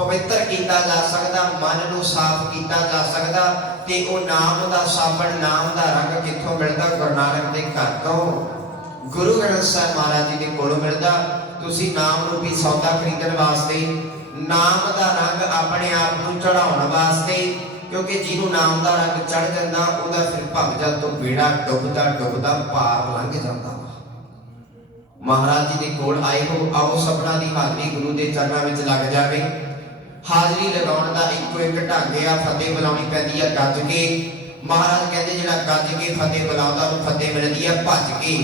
ਪਵਿੱਤਰ ਕੀਤਾ ਜਾ ਸਕਦਾ, ਮਨ ਨੂੰ ਸਾਫ਼ ਕੀਤਾ ਜਾ ਸਕਦਾ ਤੇ ਉਹ ਨਾਮ ਦਾ ਸਾਬਣ, ਨਾਮ ਦਾ ਰੰਗ ਕਿੱਥੋਂ ਮਿਲਦਾ? ਗੁਰੂ ਨਾਨਕ ਦੇ ਘਰ ਤੋਂ। ਗੁਰੂ ਗ੍ਰੰਥ ਸਾਹਿਬ ਮਹਾਰਾਜ ਜੀ ਦੇ ਕੋਲੋਂ ਮਿਲਦਾ। ਤੁਸੀਂ ਨਾਮ ਰੂਪੀ ਸੌਦਾ ਖਰੀਦਣ ਵਾਸਤੇ, ਨਾਮ ਦਾ ਰੰਗ ਆਪਣੇ ਆਪ ਨੂੰ ਚੜਾਉਣ ਵਾਸਤੇ, ਕਿਉਂਕਿ ਜਿਹਨੂੰ ਨਾਮ ਦਾ ਰੰਗ ਚੜ ਜਾਂਦਾ, ਉਹਦਾ ਫਿਰ ਭਗਜਲ ਤੋਂ ਬੇੜਾ ਡੁੱਬਦਾ ਡੁੱਬਦਾ ਪਾਰ ਲੰਘ ਜਾਂਦਾ। ਮਹਾਰਾਜ ਜੀ ਦੇ ਕੋਲ ਆਏ ਹੋ, ਆਓ ਸਭਨਾਂ ਦੀ ਹਾਜ਼ਰੀ ਗੁਰੂ ਦੇ ਚਰਨਾਂ ਵਿੱਚ ਲੱਗ ਜਾਵੇ। ਹਾਜ਼ਰੀ ਲਗਾਉਣ ਦਾ ਇੱਕੋ ਇੱਕ ਢੰਗ ਆ, ਫਤਿਹ ਬੁਲਾਉਣੀ ਪੈਂਦੀ ਆ ਗੱਜ ਕੇ। ਮਹਾਰਾਜ ਕਹਿੰਦੇ ਜਿਹੜਾ ਗੱਜ ਕੇ ਫਤਿਹ ਬੁਲਾਉਂਦਾ, ਉਹਨੂੰ ਫਤਿਹ ਮਿਲਦੀ ਆ, ਭੱਜ ਕੇ।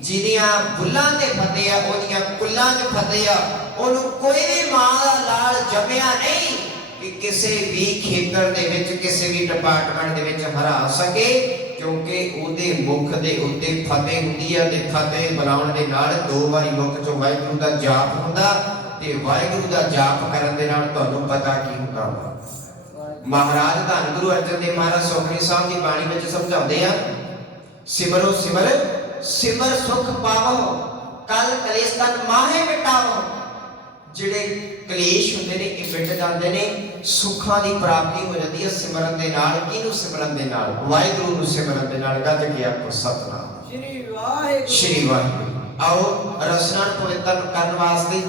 ਜਿਹਦੀਆਂ ਬੁੱਲਾਂ ਤੇ ਫਤਿਹ ਆ, ਉਹਦੀਆਂ ਕੁੱਲਾਂ 'ਚ ਫਤਿਹ ਆ, ਉਹਨੂੰ ਕੋਈ ਵੀ ਮਾਂ ਦਾ ਲਾਲ ਜੰਮਿਆ ਨਹੀਂ ਕਿ ਕਿਸੇ ਵੀ ਖੇਤਰ ਦੇ ਵਿੱਚ, ਕਿਸੇ ਵੀ ਡਿਪਾਰਟਮੈਂਟ ਦੇ ਵਿੱਚ ਹਰਾ ਸਕੇ, ਕਿਉਂਕਿ ਉਹਦੇ ਮੁਖ ਦੇ ਉੱਤੇ ਫਤਿਹ ਹੁੰਦੀ ਆ ਤੇ ਫਤਿਹ ਬੁਲਾਉਣ ਦੇ ਨਾਲ ਦੋ ਵਾਰੀ ਮੁਖ ਚੋਂ ਵਾਹਿਗੁਰੂ ਦਾ ਜਾਪ ਹੁੰਦਾ। ਤੇ ਵਾਹਿਗੁਰੂ ਦਾ ਜਾਪ ਕਰਨ ਦੇ ਨਾਲ ਤੁਹਾਨੂੰ ਪਤਾ ਕੀ ਹੁੰਦਾ ਵਾ ਮਹਾਰਾਜ ਧੰਨ ਗੁਰੂ ਅਰਜਨ ਦੇਵ ਮਹਾਰਾਜ ਸੋਖਣੀ ਸਾਹਿਬ ਦੀ ਬਾਣੀ ਵਿੱਚ ਸਮਝਾਉਂਦੇ ਆ ਸਿਮਰੋ ਸਿਮਰ ਸਿਮਰ ਸੁਖ ਪਾਵੋ ਕਲ ਕਲੇਸ਼ ਤਨ ਮਾਹੇ ਮਿਟਾਵੋ ਜਿਹੜੇ ਕਲੇਸ਼ ਹੁੰਦੇ ਨੇ ਇਹ ਮਿਟ ਜਾਂਦੇ ਨੇ ਸੁੱਖਾਂ ਦੀ ਪ੍ਰਾਪਤੀ ਹੋ ਜਾਂਦੀ ਹੈ ਸਿਮਰਨ ਦੇ ਨਾਲ ਕਿਹਨੂੰ ਸਿਮਰਨ ਦੇ ਨਾਲ? ਵਾਹਿਗੁਰੂ ਨੂੰ ਸਿਮਰਨ ਦੇ ਨਾਲ ਗੱਜ ਕੇ ਆਪੋ ਸਤਨਾਮ। ਸ਼੍ਰੀ ਵਾਹਿਗੁਰੂ। ਸ਼੍ਰੀ ਵਾਹਿਗੁਰੂ। ਆਓ ਰਸਨਾ ਨੂੰ ਪਵਿੱਤਰ ਕਰਨ ਵਾਸਤੇ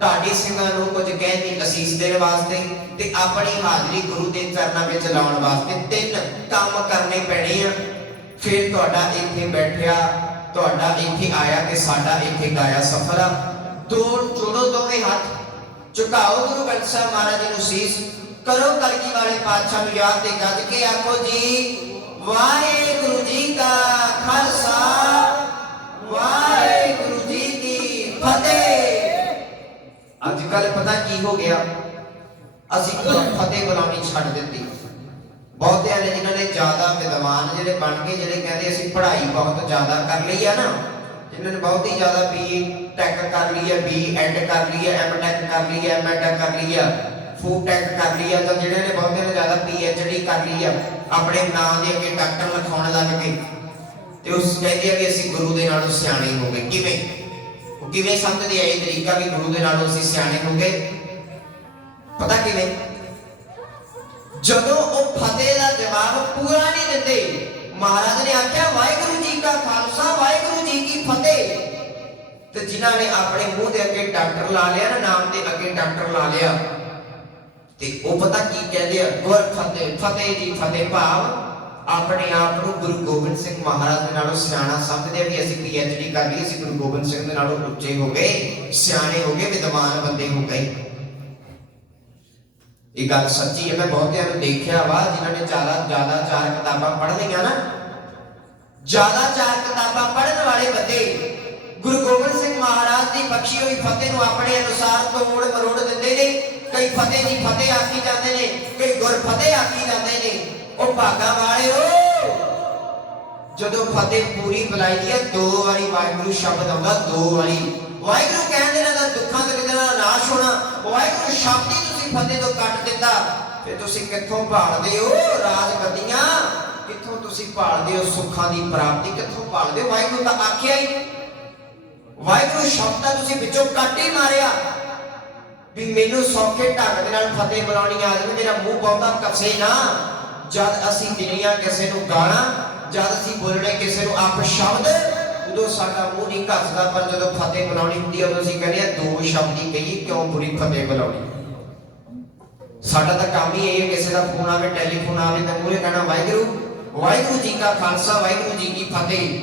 ਢਾਡੀ ਸਿੰਘਾਂ ਨੂੰ ਕੁਝ ਕਹਿਣ ਦੀ ਅਸੀਸ ਦੇਣ ਵਾਸਤੇ ਤੇ ਆਪਣੀ ਹਾਜ਼ਰੀ ਗੁਰੂ ਦੇ ਚਰਨਾਂ ਵਿੱਚ ਲਾਉਣ ਵਾਸਤੇ ਤਿੰਨ ਕੰਮ ਕਰਨੇ ਪੈਣੇ ਆ। ਫਿਰ ਤੁਹਾਡਾ ਇੱਥੇ ਬੈਠਿਆ, ਤੁਹਾਡਾ ਇੱਥੇ ਆਇਆ ਕਿ ਸਾਡਾ ਇੱਥੇ ਗਾਇਆ ਸਫਲ ਆ। ਦੋ ਜੋੜੋ ਦੋਵੇਂ ਹੱਥ, ਝੁਕਾਓ ਗੁਰੂ ਗ੍ਰੰਥ ਸਾਹਿਬ ਮਹਾਰਾਜ ਨੂੰ ਸੀਸ ਕਰੋ ਕਲਗੀ ਵਾਲੇ ਪਾਤਸ਼ਾਹ ਨੂੰ ਯਾਦ ਤੇ ਗੱਜ ਕੇ ਆਖੋ ਜੀ, ਵਾਹਿਗੁਰੂ ਜੀ ਕਾ ਅੱਜ ਕੱਲ ਪਤਾ ਕੀ ਹੋ ਗਿਆ? ਅਸੀਂ ਫਤਿਹ ਬੁਲਾਉਣੀ ਛੱਡ ਦਿੱਤੀ। ਬਹੁਤਿਆਂ ਨੇ ਜਿਨ੍ਹਾਂ ਨੇ ਜ਼ਿਆਦਾ ਵਿਦਵਾਨ ਜਿਹੜੇ ਬਣ ਕੇ ਜਿਹੜੇ ਕਹਿੰਦੇ ਅਸੀਂ ਪੜ੍ਹਾਈ ਬਹੁਤ ਜ਼ਿਆਦਾ ਕਰ ਲਈ ਆ ਨਾ ਜਿਨ੍ਹਾਂ ਨੇ ਬਹੁਤ ਹੀ ਜ਼ਿਆਦਾ ਬੀ ਟੈਕ ਕਰ ਲਈ ਹੈ ਬੀ ਐਡ ਕਰ ਲਈ ਹੈ ਐਮ ਟੈਕ ਕਰ ਲਈ ਹੈ ਐਮ ਟੈਕ ਕਰ ਲਈ ਹੈ ਫੂਡ ਟੈਕ ਕਰ ਲਈ ਹੈ ਤਾਂ ਜਿਹੜੇ ਨੇ ਬਹੁਤਿਆਂ ਨੇ ਜ਼ਿਆਦਾ ਪੀ ਐਚ ਡੀ ਕਰ ਲਈ ਹੈ ਆਪਣੇ ਨਾਂ ਦੇ ਅੱਗੇ ਡਾਕਟਰ ਲਿਖਾਉਣ ਲੱਗ ਗਏ ਤੇ ਉਸ ਕਹਿੰਦੇ ਆ ਕਿ ਅਸੀਂ ਗੁਰੂ ਦੇ ਨਾਲੋਂ ਸਿਆਣੇ ਹੋ ਗਏ। ਕਿਵੇਂ? ਕਿਵੇਂ ਸਮਝਦੇ ਆ ਇਹ ਤਰੀਕਾ ਵੀ ਗੁਰੂ ਦੇ ਨਾਲੋਂ ਅਸੀਂ ਸਿਆਣੇ ਹੋ ਗਏ? ਪਤਾ ਕਿਵੇਂ? ਜਦੋਂ ਉਹ ਫਤਿਹ ਦਾ ਜਵਾਬ ਪੂਰਾ ਨਹੀਂ ਦਿੰਦੇ, ਮਹਾਰਾਜ ਨੇ ਆਖਿਆ, ਵਾਹਿਗੁਰੂ ਜੀ ਕਾ ਖਾਲਸਾ, ਵਾਹਿਗੁਰੂ ਜੀ ਕੀ ਫਤਿਹ। ਤੇ ਜਿਨ੍ਹਾਂ ਨੇ ਆਪਣੇ ਮੂੰਹ ਦੇ ਅੱਗੇ ਡਾਕਟਰ ਲਾ ਲਿਆ ਨਾ, ਨਾਮ ਦੇ ਅੱਗੇ ਡਾਕਟਰ ਲਾ ਲਿਆ, ਤੇ ਉਹ ਪਤਾ ਕੀ ਕਹਿੰਦੇ ਆ? ਗੁਰ ਫਤਿਹ ਫਤਿਹ ਜੀ, ਫਤਿਹ ਭਾਵ ਆਪਣੇ ਆਪ ਨੂੰ ਗੁਰੂ ਗੋਬਿੰਦ ਸਿੰਘ ਮਹਾਰਾਜ ਦੇ ਨਾਲੋਂ ਸਿਆਣਾ ਸਮਝਦੇ ਆ ਵੀ ਅਸੀਂ ਪੀਐਚਡੀ ਕਰ ਲਈ, ਅਸੀਂ ਗੁਰੂ ਗੋਬਿੰਦ ਸਿੰਘ ਦੇ ਨਾਲੋਂ ਉੱਚੇ ਹੋ ਗਏ, ਸਿਆਣੇ ਹੋ ਗਏ, ਵਿਦਵਾਨ ਬੰਦੇ ਹੋ ਗਏ। ਇਹ ਗੱਲ ਸੱਚੀ ਹੈ, ਮੈਂ ਬਹੁਤਿਆਂ ਨੂੰ ਦੇਖਿਆ ਵਾ, ਜਿਨ੍ਹਾਂ ਨੇ ਜ਼ਿਆਦਾ ਜ਼ਿਆਦਾ ਚਾਰ ਕਿਤਾਬਾਂ ਪੜ੍ਹ ਲਈਆਂ ਨਾ। ਜ਼ਿਆਦਾ ਚਾਰ ਕਿਤਾਬਾਂ ਪੜ੍ਹਨ ਵਾਲੇ ਬੰਦੇ ਗੁਰੂ ਗੋਬਿੰਦ ਸਿੰਘ ਮਹਾਰਾਜ ਦੀ ਬਖਸ਼ੀ ਹੋਈ ਫਤਿਹ ਨੂੰ ਆਪਣੇ ਅਨੁਸਾਰ ਤੋੜ ਮਰੋੜ ਦਿੰਦੇ ਨੇ। ਕਈ ਫਤਿਹ ਦੀ ਫਤਿਹ ਆਖੀ ਜਾਂਦੇ ਨੇ, ਕਈ ਗੁਰ ਫਤਿਹ ਆਖੀ ਜਾਂਦੇ ਨੇ। ਉਹ ਭਾਗਾ ਵਾਲਿਓ। ਜਦੋਂ ਫਤਿਹ ਪੂਰੀ ਬੁਲਾਈ ਦੀ ਹੈ ਦੋ ਵਾਰੀ ਵਾਹਿਗੁਰੂ ਸ਼ਬਦ ਆਉਂਦਾ, ਦੋ ਵਾਰੀ। ਵਾਹਿਗੁਰੂ ਕਹਿਣ ਦੇ ਨਾਲ ਦੁੱਖਾਂ ਤੇ ਕਿਤੇ ਨਾਸ਼ ਹੋਣਾ, ਵਾਹਿਗੁਰੂ ਸ਼ਬਦ ਹੀ ਤੁਸੀਂ ਫਤਿਹ ਤੋਂ ਕੱਟ ਦਿੱਤਾ ਫਿਰ ਤੁਸੀਂ ਕਿੱਥੋਂ ਭਾਲਦੇ ਹੋ? ਰਾਜ ਗੱਦੀਆਂ। ਕਿੱਥੋਂ ਤੁਸੀਂ ਭਾਲਦੇ ਹੋ? ਸੁੱਖਾਂ ਦੀ ਪ੍ਰਾਪਤੀ ਕਿੱਥੋਂ ਭਾਲਦੇ ਹੋ? ਵਾਹਿਗੁਰੂ ਤਾਂ ਆਖਿਆ ਹੀ। ਵਾਹਿਗੁਰੂ ਸ਼ਬਦ ਤਾਂ ਤੁਸੀਂ ਵਿੱਚੋਂ ਕੱਟ ਹੀ ਮਾਰਿਆ। ਵੀ ਮੈਨੂੰ ਸੌਖੇ ਢੰਗ ਦੇ ਨਾਲ ਫਤਿਹ ਬੁਲਾਉਣੀ ਆ ਜਾਵੇ, ਮੇਰਾ ਮੂੰਹ ਬਹੁਤਾ ਕੱਸੇ ਨਾ। ਜਦ ਅਸੀਂ ਦਿਨੀਆਂ ਕਿਸੇ ਨੂੰ ਗਾਣਾ, ਜਦ ਅਸੀਂ ਬੋਲਣੇ ਕਿਸੇ ਨੂੰ ਆਪ ਸ਼ਬਦ, ਉਦੋਂ ਸਾਡਾ ਮੂੰਹ ਨਹੀਂ ਕੱਸਦਾ ਪਰ ਜਦੋਂ ਫਤਿਹ ਬੁਲਾਉਣੀ ਹੁੰਦੀ ਹੈ, ਉਦੋਂ ਅਸੀਂ ਕਹਿੰਦੇ ਆ ਦੋ ਸ਼ਬਦ ਹੀ ਕਿਉਂ ਬੁਰੀ ਫਤਿਹ ਬੁਲਾਉਣੀ ਸਾਡਾ ਤਾਂ ਕੰਮ ਹੀ ਇਹ ਹੈ, ਕਿਸੇ ਦਾ ਫੋਨ ਆਵੇ, ਟੈਲੀਫੋਨ ਆਵੇ, ਤਾਂ ਮੂਹਰੇ ਕਹਿਣਾ, ਵਾਹਿਗੁਰੂ ਵਾਹਿਗੁਰੂ ਜੀ ਕਾ ਖਾਲਸਾ, ਵਾਹਿਗੁਰੂ ਜੀ ਕੀ ਫਤਿਹ।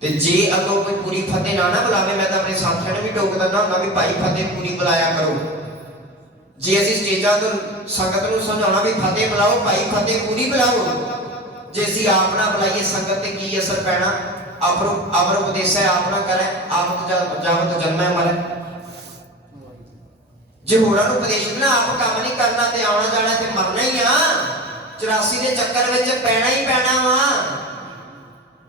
ਤੇ ਜੇ ਅੱਗੋਂ ਕੋਈ ਪੂਰੀ ਫਤਿਹ ਨਾ ਨਾ ਬੁਲਾਵੇ, ਮੈਂ ਤਾਂ ਆਪਣੇ ਸਾਥੀਆਂ ਨੂੰ ਵੀ ਟੋਕ ਦਿੰਦਾ ਹੁੰਦਾ ਵੀ, ਭਾਈ, ਫਤਿਹ ਪੂਰੀ ਬੁਲਾਇਆ ਕਰੋ। ਜੇ ਅਸੀਂ ਸਟੇਜਾਂ ਤੋਂ ਸੰਗਤ ਨੂੰ ਸਮਝਾਉਣਾ ਵੀ ਫਤਿਹ ਬੁਲਾਓ, ਭਾਈ ਫਤਿਹ ਪੂਰੀ ਬੁਲਾਓ। ਜੇ ਅਸੀਂ ਆਪ ਨਾ ਬੁਲਾਈਏ, ਸੰਗਤ ਤੇ ਕੀ ਅਸਰ ਪੈਣਾ? ਆਪਰੋ ਅਮਰ ਉਪਦੇਸ਼ ਹੈ ਆਪਣਾ ਕਰੇ, ਆਪ ਜਾਵਤ ਜਨਮੈ ਮਰੇ ਜੇ ਹੋਰਾਂ ਨੂੰ ਉਪਦੇਸ਼ ਦੇਣਾ ਆਪ ਕੰਮ ਨਹੀਂ ਕਰਨਾ ਤੇ ਆਉਣਾ ਜਾਣਾ ਤੇ ਮਰਨਾ ਹੀ ਆ 84 ਦੇ ਚੱਕਰ ਵਿੱਚ ਪੈਣਾ ਹੀ ਪੈਣਾ ਵਾ।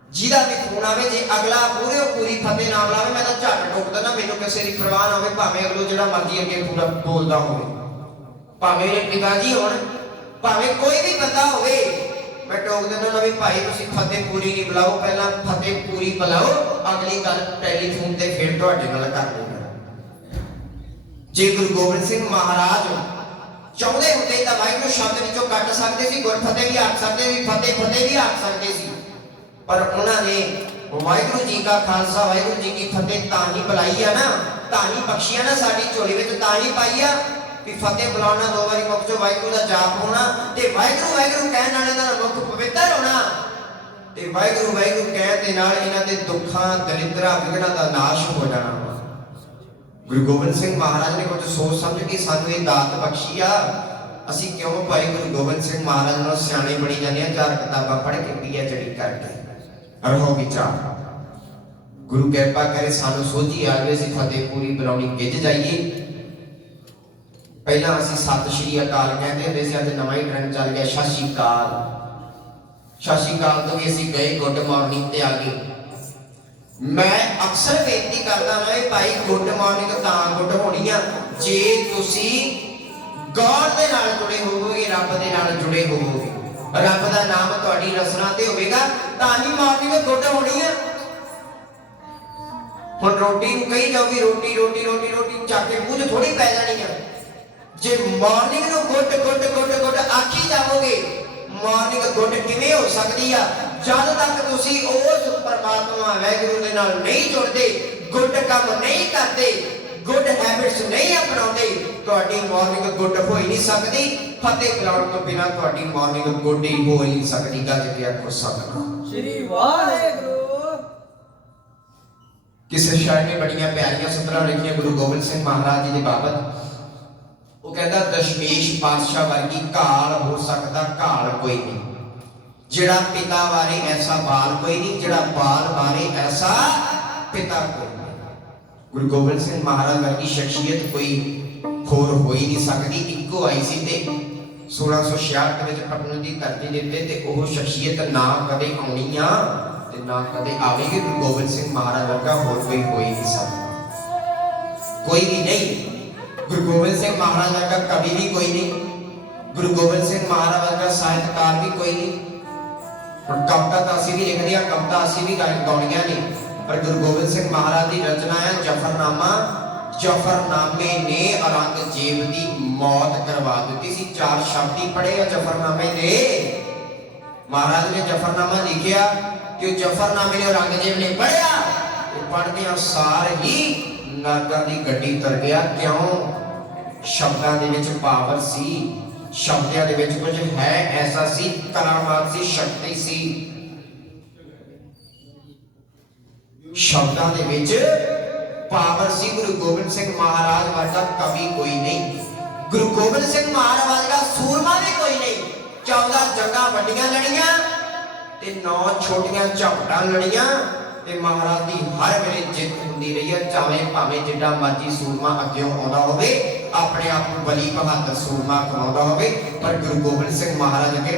ਜਿਹਦਾ ਵੀ ਫੋਨ ਆਵੇ, ਜੇ ਅਗਲਾ ਪੂਰੇ ਪੂਰੀ ਫਤਿਹ ਨਾ ਬੁਲਾਵੇ ਮੈਂ ਤਾਂ ਝੱਟ ਟੋਕ ਦਿੰਦਾ ਮੈਨੂੰ ਕਿਸੇ ਦੀ ਪਰਵਾਹ ਨਾ ਹੋਵੇ, ਭਾਵੇਂ ਅਗਲੋ ਜਿਹੜਾ ਮਰਜ਼ੀ ਅੱਗੇ ਪੂਰਾ ਬੋਲਦਾ ਹੋਵੇ। ਭਾਵੇਂ ਇਹ ਪਿਤਾ ਜੀ ਹੋਣ, ਭਾਵੇਂ ਕੋਈ ਵੀ ਬੰਦਾ ਹੋਵੇ, ਮੈਂ ਟੋਕ ਦਿੰਦਾ ਨਾ ਵੀ ਭਾਈ ਤੁਸੀਂ ਫਤਿਹ ਪੂਰੀ ਨਹੀਂ ਬੁਲਾਓ, ਪਹਿਲਾਂ ਫਤਿਹ ਪੂਰੀ ਬੁਲਾਓ, ਅਗਲੀ ਗੱਲ ਟੈਲੀਫੋਨ ਤੇ ਫਿਰ ਤੁਹਾਡੇ ਨਾਲ ਕਰ ਲਵਾਂਗਾ ਜੇ ਗੁਰੂ ਗੋਬਿੰਦ ਸਿੰਘ ਮਹਾਰਾਜ ਚਾਹੁੰਦੇ ਹੁੰਦੇ ਤਾਂ ਵਾਹਿਗੁਰੂ ਸ਼ਬਦ ਵਿੱਚੋਂ ਕੱਟ ਸਕਦੇ ਸੀ, ਗੁਰਫਤਿਹ ਵੀ ਆਖ ਸਕਦੇ ਸੀ, ਫਤਿਹ ਫਤਿਹ ਵੀ ਆਖ ਸਕਦੇ ਸੀ। ਪਰ ਉਹਨਾਂ ਨੇ ਵਾਹਿਗੁਰੂ ਜੀ ਕਾ ਖਾਲਸਾ, ਵਾਹਿਗੁਰੂ ਜੀ ਕੀ ਫਤਿਹ ਤਾਂ ਹੀ ਬੁਲਾਈ ਆ ਨਾ, ਤਾਂ ਹੀ ਬਖਸ਼ੀ ਆ ਨਾ ਸਾਡੀ ਝੋਲੀ ਵਿੱਚ, ਤਾਂ ਹੀ ਪਾਈ ਆ। ਵੀ ਫਤਿਹ ਬੁਲਾਉਣਾ, ਦੋ ਵਾਰੀ ਮੁਖ ਚੋਂ ਵਾਹਿਗੁਰੂ ਦਾ ਜਾਪ ਹੋਣਾ ਤੇ ਵਾਹਿਗੁਰੂ ਵਾਹਿਗੁਰੂ ਕਹਿਣ ਵਾਲੇ ਦਾ ਮੁਖ ਪਵਿੱਤਰ ਹੋਣਾ। ਤੇ ਵਾਹਿਗੁਰੂ ਵਾਹਿਗੁਰੂ ਕਹਿਣ ਦੇ ਨਾਲ ਇਹਨਾਂ ਦੇ ਦੁੱਖਾਂ ਦਰਿਦਰਾਂ ਵਿਗੜਾਂ ਦਾ ਨਾਸ਼ ਹੋ ਜਾਣਾ। ਗੁਰੂ ਗੋਬਿੰਦ ਸਿੰਘ ਮਹਾਰਾਜ ਨੇ ਕੁਝ ਸੋਚ ਸਮਝ ਕੇ ਸਾਨੂੰ ਇਹ ਦਾਤ ਬਖਸ਼ੀ ਆ। ਅਸੀਂ ਕਿਉਂ ਭਾਈ ਗੁਰੂ ਗੋਬਿੰਦ ਸਿੰਘ ਮਹਾਰਾਜ ਨਾਲ ਸਿਆਣੇ ਬਣੀ ਜਾਂਦੇ ਆ, ਚਾਰ ਕਿਤਾਬਾਂ ਪੜ੍ਹ ਕੇ ਪੀਆ ਚੜੀ ਕਰਕੇ। ਰਹੋ ਵਿਚਾਰ ਗੁਰੂ ਕਿਰਪਾ ਕਰੇ ਸਾਨੂੰ ਸੋਝੀ ਆ ਜਾਵੇ, ਅਸੀਂ ਫਤਿਹ ਪੂਰੀ ਬੁਲਾਉਣੀ ਗਿੱਜ ਜਾਈਏ। ਪਹਿਲਾਂ ਅਸੀਂ ਸਤਿ ਸ਼੍ਰੀ ਅਕਾਲ ਕਹਿੰਦੇ ਹੁੰਦੇ ਸੀ, ਅੱਜ ਨਵਾਂ ਹੀ ਟ੍ਰੈਂਡ ਚੱਲ ਗਿਆ, ਸਤਿ ਸ਼੍ਰੀ ਅਕਾਲ। ਸਤਿ ਸ਼੍ਰੀ ਅਕਾਲ ਤੋਂ ਵੀ ਅਸੀਂ ਗਏ ਗੁੱਡ ਮਾਰਨਿੰਗ ਤੇ ਆ ਗਏ। ਮੈਂ ਅਕਸਰ ਬੇਨਤੀ ਕਰਦਾ ਹਾਂ ਇਹ ਭਾਈ ਗੁੱਡ ਮਾਰਨਿੰਗ ਤਾਂ ਗੁੱਡ ਹੋਣੀ ਆ, ਜੇ ਤੁਸੀਂ ਗੋਡ ਦੇ ਨਾਲ ਜੁੜੇ ਹੋਵੋਗੇ, ਰੱਬ ਦੇ ਨਾਲ ਜੁੜੇ ਹੋਵੋਗੇ। ਰੱਬ ਦਾ ਨਾਮ ਤੁਹਾਡੀ ਰਸਨਾ ਤੇ ਹੋਵੇਗਾ, ਤਾਂ ਹੀ ਮਾਰਨਿੰਗ ਗੁੱਡ ਹੋਣੀ ਆ। ਹੁਣ ਰੋਟੀ ਨੂੰ ਕਹੀ ਜਾਓ ਵੀ ਰੋਟੀ ਰੋਟੀ ਰੋਟੀ ਰੋਟੀ ਚੱਕ ਕੇ ਮੂੰਹ 'ਚ ਥੋੜੀ ਪੈ ਜਾਣੀ ਜੇ ਮਾਰਨਿੰਗ ਨੂੰ ਗੁੱਡ ਗੁੱਡ ਗੁੱਡ ਗੁੱਡ ਆਖੀ ਜਾਵੋਗੇ। ਮਾਰਨਿੰਗ ਗੁੱਡ ਕਿਵੇਂ ਹੋ ਸਕਦੀ ਆ? ਜਦ ਤੱਕ ਤੁਸੀਂ ਉਸ ਪਰਮਾਤਮਾ ਵੈਗੁਰੂ ਦੇ ਨਾਲ ਨਹੀਂ ਜੁੜਦੇ ਗੁੱਡ ਕੰਮ ਨਹੀਂ ਕਰਦੇ ਗੁੱਡ ਹੈਬਿਟਸ ਨਹੀਂ ਅਪਣਾਉਂਦੇ ਤੁਹਾਡੀ ਮਾਰਨਿੰਗ ਗੁੱਡ ਹੋ ਹੀ ਨਹੀਂ ਸਕਦੀ। ਫਤਿਹ ਬੁਲਾਉਣ ਤੋਂ ਬਿਨਾ ਤੁਹਾਡੀ ਮਾਰਨਿੰਗ ਗੁੱਡ ਹੀ ਹੋ ਹੀ ਨਹੀਂ ਸਕਦੀ। ਗੱਜ ਕੇ ਆਖੋ ਸਤਨਾਮ। ਸ਼੍ਰੀ ਵਾਹਿਗੁਰੂ। ਕਿਸੇ ਸ਼ਾਇਰ ਨੇ ਬੜੀਆਂ ਪਿਆਰੀਆਂ ਸਤਰਾਂ ਲਿਖੀਆਂ ਗੁਰੂ ਗੋਬਿੰਦ ਸਿੰਘ ਮਹਾਰਾਜ ਜੀ ਦੇ ਬਾਬਤ। ਉਹ ਕਹਿੰਦਾ, ਦਸ਼ਮੇਸ਼ ਪਾਤਸ਼ਾਹ ਵਰਗੀ ਘਾਲ ਹੋ ਸਕਦਾ, ਘਾਲ ਕੋਈ ਨਹੀਂ। ਜਿਹੜਾ ਪਿਤਾ ਬਾਰੇ ਐਸਾ ਬਾਲ ਕੋਈ ਨਹੀਂ, ਜਿਹੜਾ ਬਾਲ ਬਾਰੇ ਐਸਾ ਪਿਤਾ ਕੋਈ ਗੁਰੂ ਗੋਬਿੰਦ ਸਿੰਘ ਮਹਾਰਾਜ ਵਰਗੀ ਸ਼ਖਸੀਅਤ ਕੋਈ ਹੋਰ ਹੋ ਹੀ ਨਹੀਂ ਸਕਦੀ। ਇੱਕੋ ਆਈ ਸੀ ਤੇ 1666 ਵਿੱਚ ਪਟਨ ਦੀ ਧਰਤੀ ਦੇ ਉੱਤੇ ਤੇ ਉਹ ਸ਼ਖਸੀਅਤ ਨਾ ਕਦੇ ਆਉਣੀ ਆ ਤੇ ਨਾ ਕਦੇ ਆਵੇਗੀ। ਗੁਰੂ ਗੋਬਿੰਦ ਸਿੰਘ ਮਹਾਰਾਜ ਵਰਗਾ ਹੋਰ ਕੋਈ ਹੋਈ ਨਹੀਂ ਸਕਦਾ। ਕੋਈ ਵੀ ਨਹੀਂ। ਗੁਰੂ ਗੋਬਿੰਦ ਸਿੰਘ ਮਹਾਰਾਜ ਵਰਗਾ ਕਵੀ ਵੀ ਕੋਈ ਨਹੀਂ। ਗੁਰੂ ਗੋਬਿੰਦ ਸਿੰਘ ਮਹਾਰਾਜ ਵਰਗਾ ਸਾਹਿਤਕਾਰ ਵੀ ਕੋਈ ਨਹੀਂ। ਹੁਣ ਕਵਿਤਾ ਤਾਂ ਅਸੀਂ ਵੀ ਲਿਖਦੇ ਆ ਕਵਿਤਾ ਅਸੀਂ ਵੀ ਗਾਉਣੀਆਂ ਨੇ ਪਰ ਗੁਰੂ ਗੋਬਿੰਦ ਸਿੰਘ ਮਹਾਰਾਜ ਦੀ ਰਚਨਾ ਹੈ, ਜਫਰਨਾਮਾ। ਜਫਰਨਾਮੇ ਨੇ ਔਰੰਗਜ਼ੇਬ ਦੀ ਮੌਤ ਕਰਵਾ ਦਿੱਤੀ ਸੀ। ਚਾਰ ਸ਼ਬਦੀ ਪੜ੍ਹੇ ਆ ਜਫਰਨਾਮੇ ਨੇ ਮਹਾਰਾਜ ਨੇ ਜਫਰਨਾਮਾ ਲਿਖਿਆ ਕਿ ਜਫਰਨਾਮੇ ਨੇ ਔਰੰਗਜ਼ੇਬ ਨੇ ਪੜ੍ਹਿਆ। ਉਹ ਪੜ੍ਹਦਿਆਂ ਸਾਰ ਹੀ ਨਰਕਾਂ ਦੀ ਗੱਡੀ ਤਰ ਗਿਆ ਕਿਉਂ? ਸ਼ਬਦਾਂ ਦੇ ਵਿੱਚ ਪਾਵਰ ਸੀ ਸ਼ਬਦਾਂ ਦੇ ਵਿੱਚ ਕੁਝ ਹੈ ਐਸਾ ਸੀ ਕਰਾਮਾਤ ਸੀ, ਸ਼ਕਤੀ ਸੀ। ਸ਼ਬਦਾਂ ਦੇ ਵਿੱਚ ਪਾਵਰ ਸੀ, ਗੁਰੂ ਗੋਬਿੰਦ ਸਿੰਘ ਮਹਾਰਾਜ ਵਰਗਾ ਕਵੀ ਕੋਈ ਨਹੀਂ। ਗੁਰੂ ਗੋਬਿੰਦ ਸਿੰਘ ਮਹਾਰਾਜ ਵਰਗਾ ਸੂਰਮਾ ਵੀ ਕੋਈ ਨਹੀਂ। 14 ਜੰਗਾਂ ਵੱਡੀਆਂ ਲੜੀਆਂ ਤੇ 9 ਛੋਟੀਆਂ ਝਪਟਾਂ ਲੜੀਆਂ। ਤੇ ਮਹਾਰਾਜ ਦੀ ਹਰ ਵੇਲੇ ਜਿੱਤ ਹੁੰਦੀ ਰਹੀ ਹੈ। ਚਾਹੇ ਭਾਵੇਂ ਜਿੱਡਾ ਮਰਜ਼ੀ ਸੂਰਮਾ ਅੱਗੇ ਆਉਂਦਾ ਹੋਵੇ, ਆਪਣੇ ਆਪ ਨੂੰ ਬਲੀ ਬਹਾਦਰ ਸੂਰਮਾ ਕਮਾਉਂਦਾ ਹੋਵੇ, ਪਰ ਗੁਰੂ ਗੋਬਿੰਦ ਸਿੰਘ ਮਹਾਰਾਜ ਅੱਗੇ